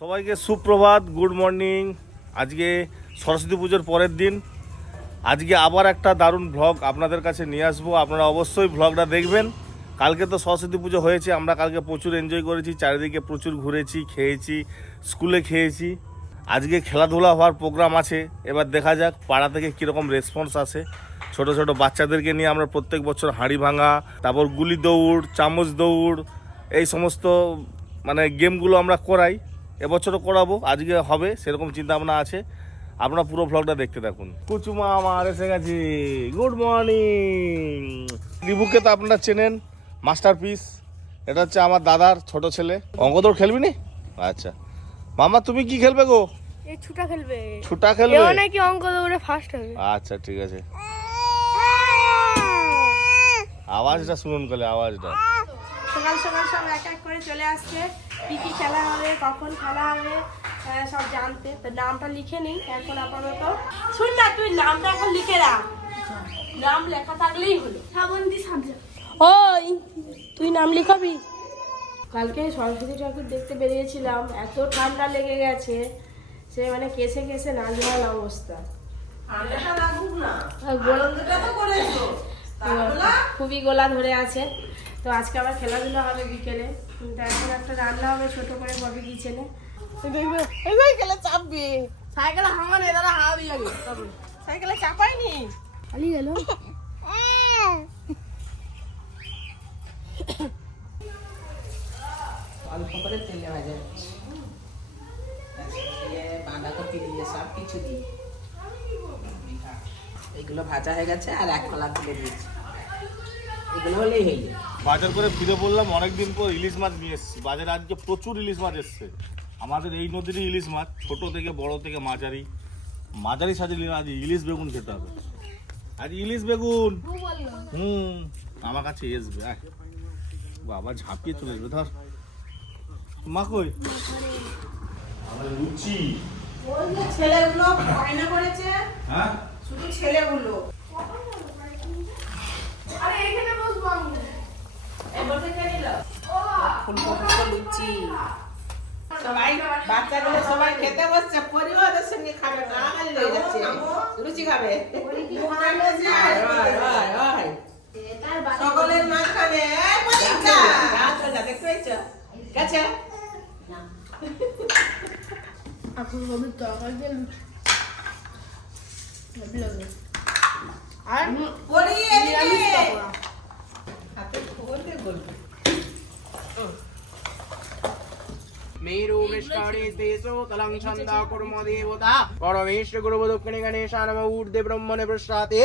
সবাইকে সুপ্রভাত, good morning. আজকে সরস্বতী পুজোর পরের দিন। আজকে আবার একটা দারুণ ভ্লগ আপনাদের কাছে নিয়ে আসব। আপনারা অবশ্যই ভ্লগটা দেখবেন। কালকে তো সরস্বতী পুজো হয়েছে, আমরা কালকে প্রচুর এনজয় করেছি, চারিদিকে প্রচুর ঘুরেছি, খেয়েছি স্কুলে খেয়েছি। আজকে খেলাধুলা হওয়ার প্রোগ্রাম আছে, এবার দেখা যাক পাড়া থেকে কীরকম রেসপন্স আসে। ছোট ছোট বাচ্চাদেরকে নিয়ে আমরা প্রত্যেক বছর হাঁড়ি ভাঙা, তারপর গুলি দৌড়, চামচ দৌড়, এই সমস্ত মানে গেমগুলো আমরা করাই। এবছরও করাবো আজকে হবে সেরকম চিন্তা ভাবনা আছে। আপনারা পুরো ভ্লগটা দেখতে থাকুন। কুচুমা আমার এসে গেছি। গুড মর্নিং রিবুকে তো আপনারা চেনেন মাস্টার পিস এটা হচ্ছে আমার দাদার ছোট ছেলে। অঙ্ক দৌড় খেলবি নি? আচ্ছা। মামা তুমি কি খেলবে গো? এই ছুটা খেলবে। ছুটা এও খেলবে নাকি অঙ্ক দৌড়ে ফার্স্ট হবে। আচ্ছা ঠিক আছে। আওয়াজটা শুনুন কলে আওয়াজটা। সকাল সকাল সব এক এক করে চলে আসছে। কি কি খেলা হবে কখন খেলা হবে সব জানতে। তো নামটা লিখে নেই এখন আপাতত। শুন না তুই নামটা এখন লিখে রাখ। নাম লেখা থাকলেই হলো। শ্রাবন্তী সাবজেক্ট ওই তুই নাম লিখাবি? কালকে সরস্বতী ঠাকুর দেখতে বেরিয়েছিলাম এত ঠান্ডা লেগে গেছে সে মানে কেসে কেসে নাজেহাল অবস্থা। আর গোলা- খুবই গোলা ধরে আছে। তো আজকে আবার খেলাধুলা হবে বিকেলে। এখন একটা রান্না হবে ছোট করে ববি কিচেনে। চাপবে। সাইকেলে হামা নেই দাদা হাওয়া দিয়ে যাবে সাইকেলে চাপাইনি। খালি গেল। অল্প করে তেলে ভাজা বাঁধাকপি দিয়ে সব কিছু দিয়ে। এগুলো ভাজা হয়ে গেছে আর এক কলা তুলে দিয়েছি। এগুলো হলেই বাজার করে ফিরে বললাম অনেকদিন পর ইলিশ মাছ নিয়ে এসেছি। বাজারে আজকে প্রচুর ইলিশ মাছ এসছে। আমাদের এই নদীরই ইলিশ মাছ ছোট থেকে বড় থেকে মাঝারি। মাঝারি সাজিয়ে আজ ইলিশ বেগুন খেতে হবে। আজ ইলিশ বেগুন। হুম আমার কাছে এসবে বাবা ঝাঁপিয়ে চলে যাবে ধর। মা কই? আমার লুচি। ছেলেগুলো করেছে। হ্যাঁ? শুধু ছেলেগুলো। আরে এবার থেকে নিল ফুলকো ফুলকো লুচি সবাই বাচ্চাগুলো সবাই খেতে বসছে পরিবারের সঙ্গে খাবে না হয়ে যাচ্ছে। লুচি খাবে। সকলের মাঝখানে যা, যা, দেখতে পেয়েছ? গেছে? এখন ববির তরকারি দিয়ে লুচি আর? পরি, এদিকে। নিরামিষ পকোড়া। হাতে খবর দিয়ে বলবে। মেরু পৃষ্ঠারে তেজো তলং ছন্দা কুর্ম দেবতা পরমেশ গুরু দক্ষিণে গণেশ নম ঊর্ধ্বে ব্রহ্মণে পৃষ্ঠাতে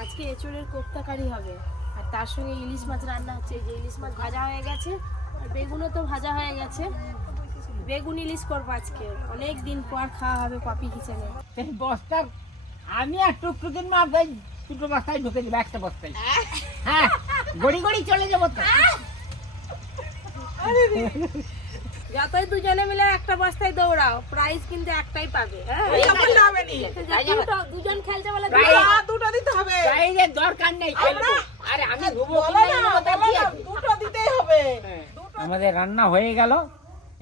আজকে এঁচড়ের কোপ্তাকারি হবে। আর তার সঙ্গে ইলিশ মাছ রান্না হচ্ছে। যে ইলিশ মাছ ভাজা হয়ে গেছে আর বেগুনও তো ভাজা হয়ে গেছে। বেগুন ইলিশ করব আজকে। অনেক দিন পর খাওয়া হবে পপি কিচেনে। এই বস্তা আমি আর টুকটুকির মা ভাই দুটো বস্তায় ঢুকে দেবো একটা বস্তায়। হ্যাঁ গড়ি গড়ি চলে যাব তো। যতই দুজনে মিলে একটা বস্তায় দৌড়াও প্রাইজ কিন্তু একটাই পাবে। হ্যাঁ? দুজন খেলছে বলে দুটো দিতে হবে। প্রাইজের দরকার নেই। আরে আমি আছে? দুটো দিতেই হবে। হ্যাঁ। আমাদের রান্না হয়ে গেল।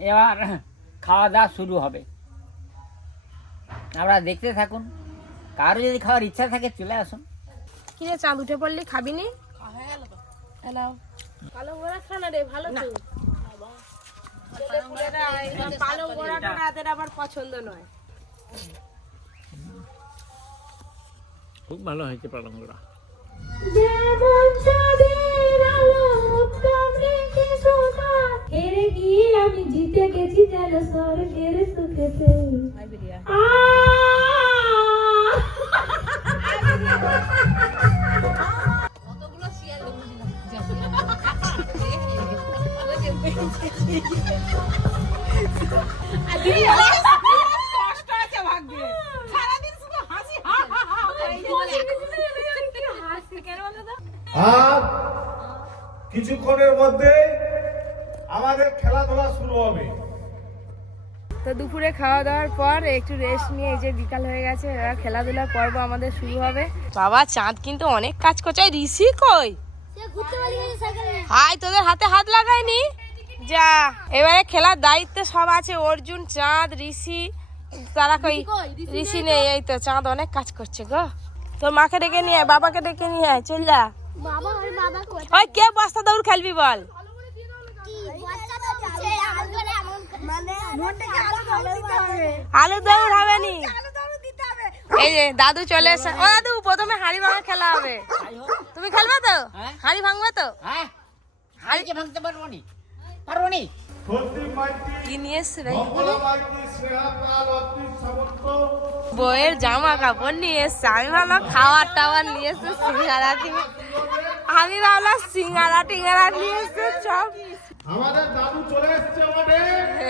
এবার খাওয়া দাওয়া শুরু হবে। আপনারা দেখতে থাকুন। কারও যদি খাওয়ার ইচ্ছা থাকে চলে আসুন। কি রে চাঁদ উঠে পড়লি খাবি নি? হ্যালো। পালং বড়া খানা রে ভালো পালং বড়াটা আবার পছন্দ নয়। খুব ভালো হয়েছে পালংগুড়া হেরে গিয়ে আমি জিতে গেছি যেন স্বর্গের সুখেতে আর খাওয়া দাওয়ার পর একটু রেস্ট নিয়ে এই যে বিকাল হয়ে গেছে এবার খেলাধুলার পর্ব আমাদের শুরু হবে। বাবা চাঁদ কিন্তু অনেক কাজ করছে। ঋষি কই? হাই তোদের হাতে হাত লাগায়নি? যা এবারে খেলার দায়িত্ব সব আছে। অর্জুন চাঁদ ঋষি তারা কই? ঋষি নেই এই তো চাঁদ অনেক কাজ করছে গো। তোর মাকে ডেকে নিয়ে আয়, বাবাকে ডেকে নিয়ে আয় চল যা। বাবা আর বাবা কোথায়? ওই কে বস্তা দৌড় খেলবি বল কি বাচ্চা তো আছে এমন করে এমন মানে নোটে আলো দৌড় হবে? আলু দৌড় হবে নি। আলো দৌড় দিতে হবে। এই যে দাদু চলে এসে ও দাদু প্রথমে হাড়ি ভাঙা খেলা হবে। তুমি খেলবে তো? হ্যাঁ। হাড়ি ভাঙবে তো? হ্যাঁ। হাড়িকে ভাঙতে পারব নি? পারব নি? কি নিয়ে এসছে বইয়ের জামা কাপড় নিয়ে এসছে। আমি ভাবলাম খাবার টাওয়ার নিয়ে এসছে সিঙ্গারা আমি ভাবলাম সিঙ্গারা টিঙ্গারা নিয়ে এসছে সব আমাদের দাদু চলে এসছে আমাদের।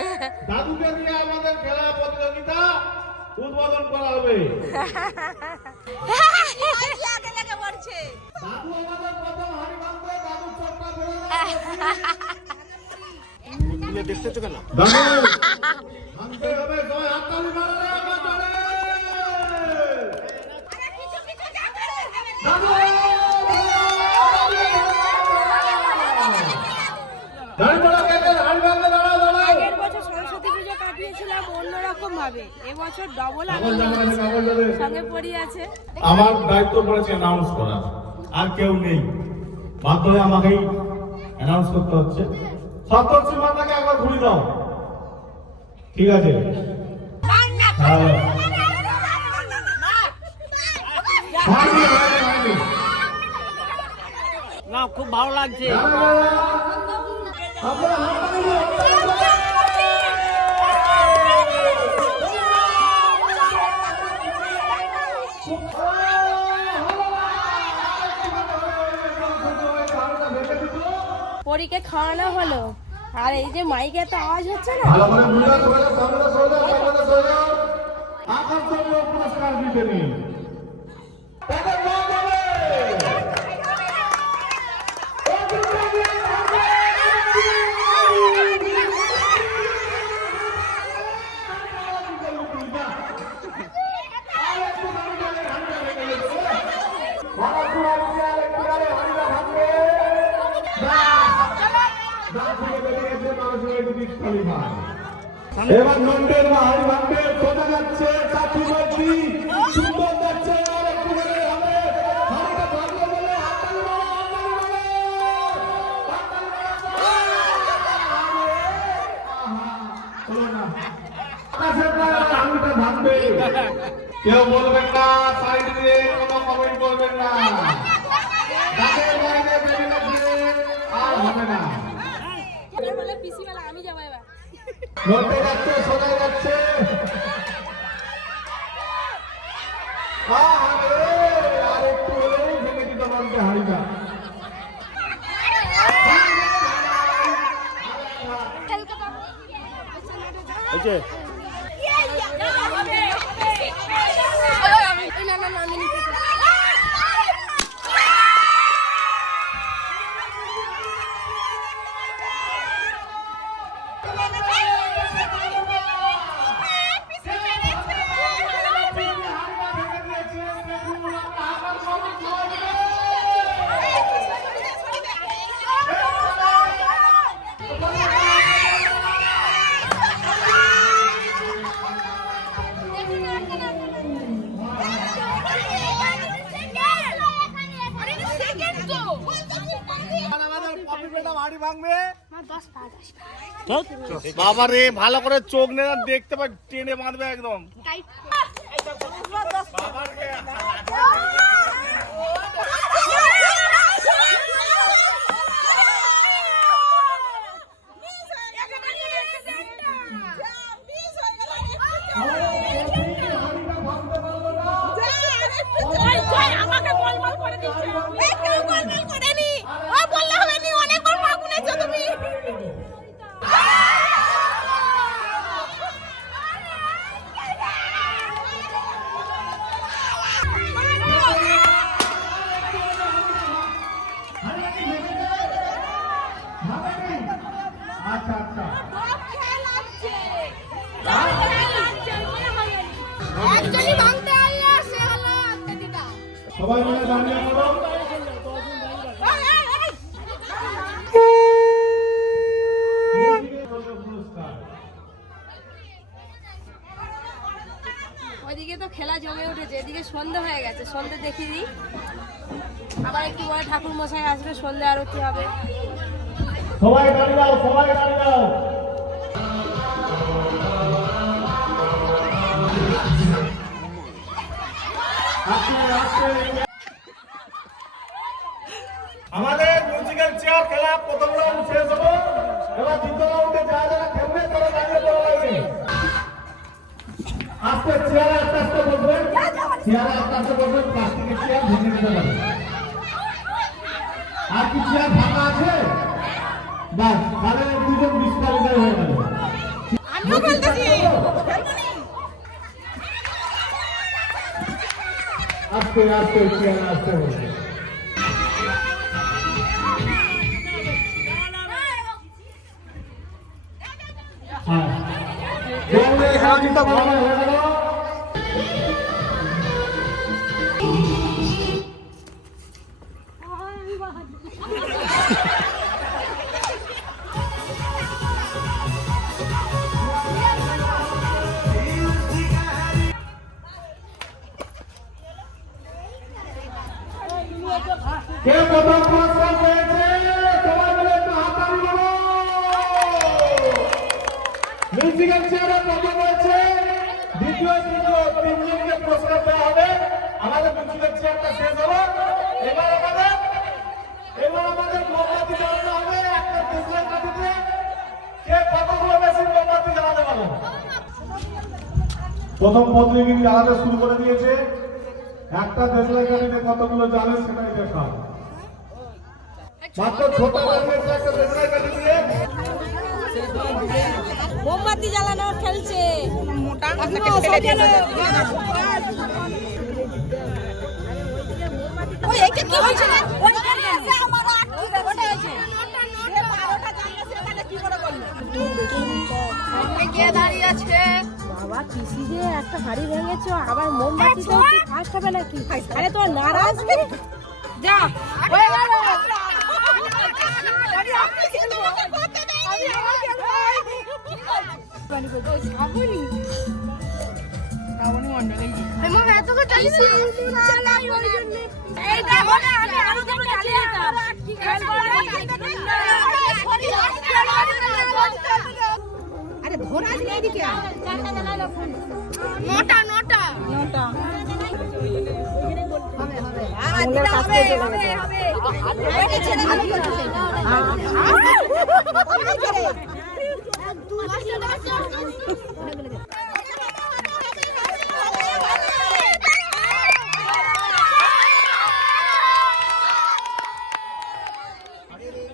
দাদুকে নিয়ে আমাদের খেলা প্রতিযোগিতা উদ্বোধন করা হবে। দাদু আমাদের হাড়ি ভাঙবে দাদু চোখটা বেরোবে দেখতেছো কেন দাদু ভাঙতে হবে সবাই হাততালি মারো রে বাজারে দাদু দাঁড়িয়ে পড়ো কে কে হাড়ি ভাঙবে দাঁড়াও দাঁড়াও আগের বছর সরস্বতী পুজো অন্যরকম ভাবে। এবছর ডবল। সঙ্গে পড়ি আছে। আমার দায়িত্ব পড়েছে অ্যানাউন্স করা। আর কেউ নেই। বাধ্য হয়ে আমাকেই অ্যানাউন্স করতে হচ্ছে। মাতাকে একবার ঘুরি দাও। ঠিক আছে? হ্যাঁ। না খুব ভালো লাগছে। পরীকে খাওয়ানো হলো। আর এই যে মাইকে এত আওয়াজ হচ্ছে না? ভালো এবার নন্দের হাড়ি ভাঙবে সোজা যাচ্ছে? চাকরি বাকরি সুন্দর যাচ্ছে আর একটু করে হবে। হাড়িটা ভাঙবে বলে হাততালি মারো, হাততালি মারো। গায়ে হাড়িটা ভাঙবে। কেউ বলবেন না সাইড নড়তে যাচ্ছে সোজা যাচ্ছে। আরে, আর একটু হলেই ভেঙে দিতে হাড়িটা বাবা রে ভালো করে চোখ নে দেখতে পাই টেনে বাঁধবে একদম। আমাকে ওইদিকে তো খেলা জমে উঠেছে, এদিকে সন্ধে হয়ে গেছে, সন্ধে দেখি দিই আবার একটু বড় ঠাকুর মশাই আসবে, সন্ধে আরতি হবে। আমাদের মিউজিক্যাল চেয়ার খেলা প্রথম রাউন্ড শেষ হলো এবার দ্বিতীয় রাউন্ডে যারা যারা খেলবে তারা দাঁড়িয়ে পড়া লাগবে। আস্তে চেয়ারে আস্তে আস্তে বসবেন চেয়ারে আস্তে আস্তে বসবেন প্লাস্টিকের চেয়ার ভেঙে দিতে পারে আর কি চেয়ার ফাঁকা আছে? বাস তাহলে দুজন ডিসকালিফাই হয়ে গেল। আমিও খেলতেছি। আস্তে আস্তে চেয়ার আস্তে বসে হয়ে গেল কে প্রথম পুরস্কার পেয়েছে সবাই মিলে একটু হাততালি মিউজিক্যাল চেয়ারে প্রথম হয়েছে দ্বিতীয় তৃতীয় তিনজনকে পুরস্কার দেওয়া হবে আমাদের চেয়ারটা শেষ হলো এবার আমাদের এবার আমাদের মোমবাতি জ্বালানো হবে। একটা কাটিতে কে কতগুলো বেশি মোমবাতি জ্বালাতে পারবে? প্রথম প্রতিযোগী জ্বালাতে শুরু করে দিয়েছে। একটা দেশলাই কাটিতে কতগুলো জ্বালে সেটাই দেখা মাত্র ছোট একটা দেশলাই দিয়ে মোমবাতি জ্বালানো খেলছে। মোটা আপনাকে ফেলে দিয়েছে। ওই এইটা কি হয়েছে রে ওইখানে আছে আমার আট ঠিক আছে নটা নটা কে দাঁড়িয়ে আছে বাবা পিসি যে একটা হাড়ি ভেঙেছো আবার মোমবাতি তো একটু ফাস্ট হবে নাকি আরে তোমার নারাজ যা হয়ে গেল আমার এত করে চাইছি চালাই ওই জন্য এইটা হলে আমি আরও দুটো চালিয়ে আরে ধরা এদিকে। নটা নটা নটা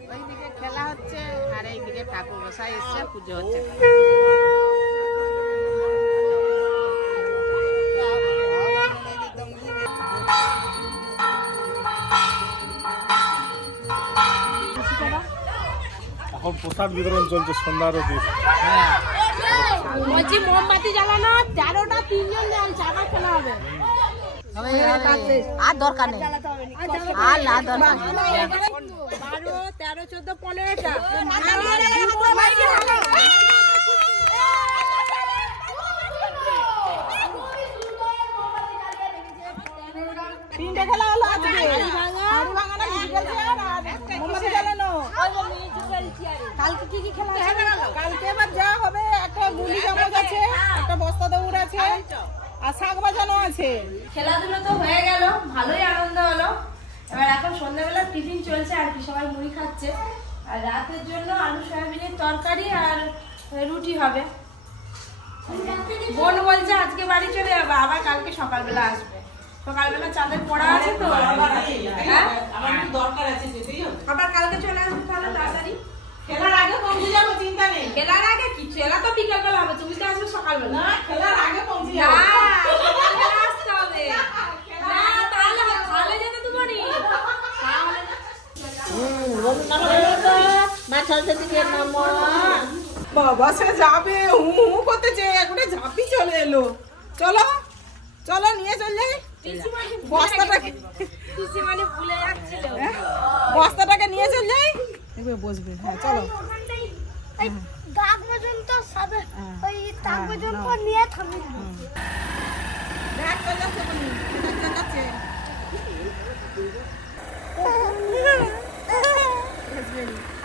ওইদিকে খেলা হচ্ছে আর এইদিকে ঠাকুর গোসাই এসছে পুজো হচ্ছে। এখন প্রসাদ বিতরণ চলছে সন্ধ্যা আরতি। বলছি মোমবাতি জ্বালানো তেরোটা তিনজন আবার খেলা হবে। আর দরকার নেই। আর না। দরকার তেরো চোদ্দ পনেরোটা। তিনটে খেলা হলো আজকে। কালকে কি কি খেলা কালকে এবার যা হবে একটা গুলি চামচ আছে একটা বস্তা দৌড় আছে আর শাক বাজানো আছে। খেলাধুলো তো হয়ে গেল ভালোই আনন্দ হলো। এবার এখন সন্ধ্যাবেলা টিফিন চলছে আর কি সবাই মুড়ি খাচ্ছে। আর রাতের জন্য আলু সয়াবিনের তরকারি আর রুটি হবে। বোন বলছে আজকে বাড়ি চলে যাবে আবার কালকে সকালবেলা আসবে। সকালবেলা চাঁদের পড়া আছে তো? হ্যাঁ? আবার কালকে চলে আসবে তাহলে তাড়াতাড়ি? খেলার আগে পৌঁছে যাব চিন্তা নেই। খেলার আগে কি? খেলা তো বিকালবেলা হবে তুমি তো আসবে সকালবেলা। না খেলার আগে পৌঁছে যাব সকালবেলা আসতে হবে না তাহলে তাহলে যেতে তুমি বাবা সে যাবে। হু হু করতেছে এখন ঝাঁপি চলে এলো। চলো চলো নিয়ে চল বস্তাটাকে পিসিমানি বস্তাটাকে নিয়ে চল যাই। এবার বসবে। হ্যাঁ চলো। ওই তা নিয়ে থামি ব্যাগ চলে যাচ্ছে বলি চলে যাচ্ছে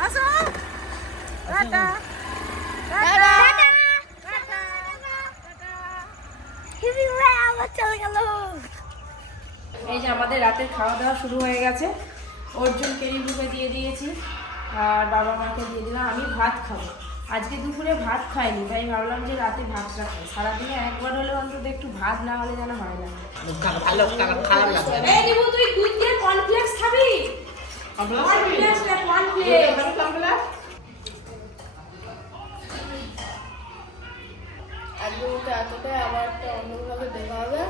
আসো। টাটা আবার চলে গেল এই যে আমাদের রাতের খাওয়া দাওয়া শুরু হয়ে গেছে। অর্জুন কেরিবুকে দিয়ে দিয়েছি আর বাবা মাকে দিয়ে দিলাম আমি ভাত খাব। আজকে দুপুরে ভাত খাইনি তাই ভাবলাম যে রাতে ভাতটা খাই। সারাদিনে একবার হলে অন্তত একটু ভাত না হলে যেন হয় না। তুই দুধ দিয়ে কর্নফ্লেক্স খাবি? কর্নফ্লেক্স এতটাই আবার একটা অন্যভাবে দেখা হবে।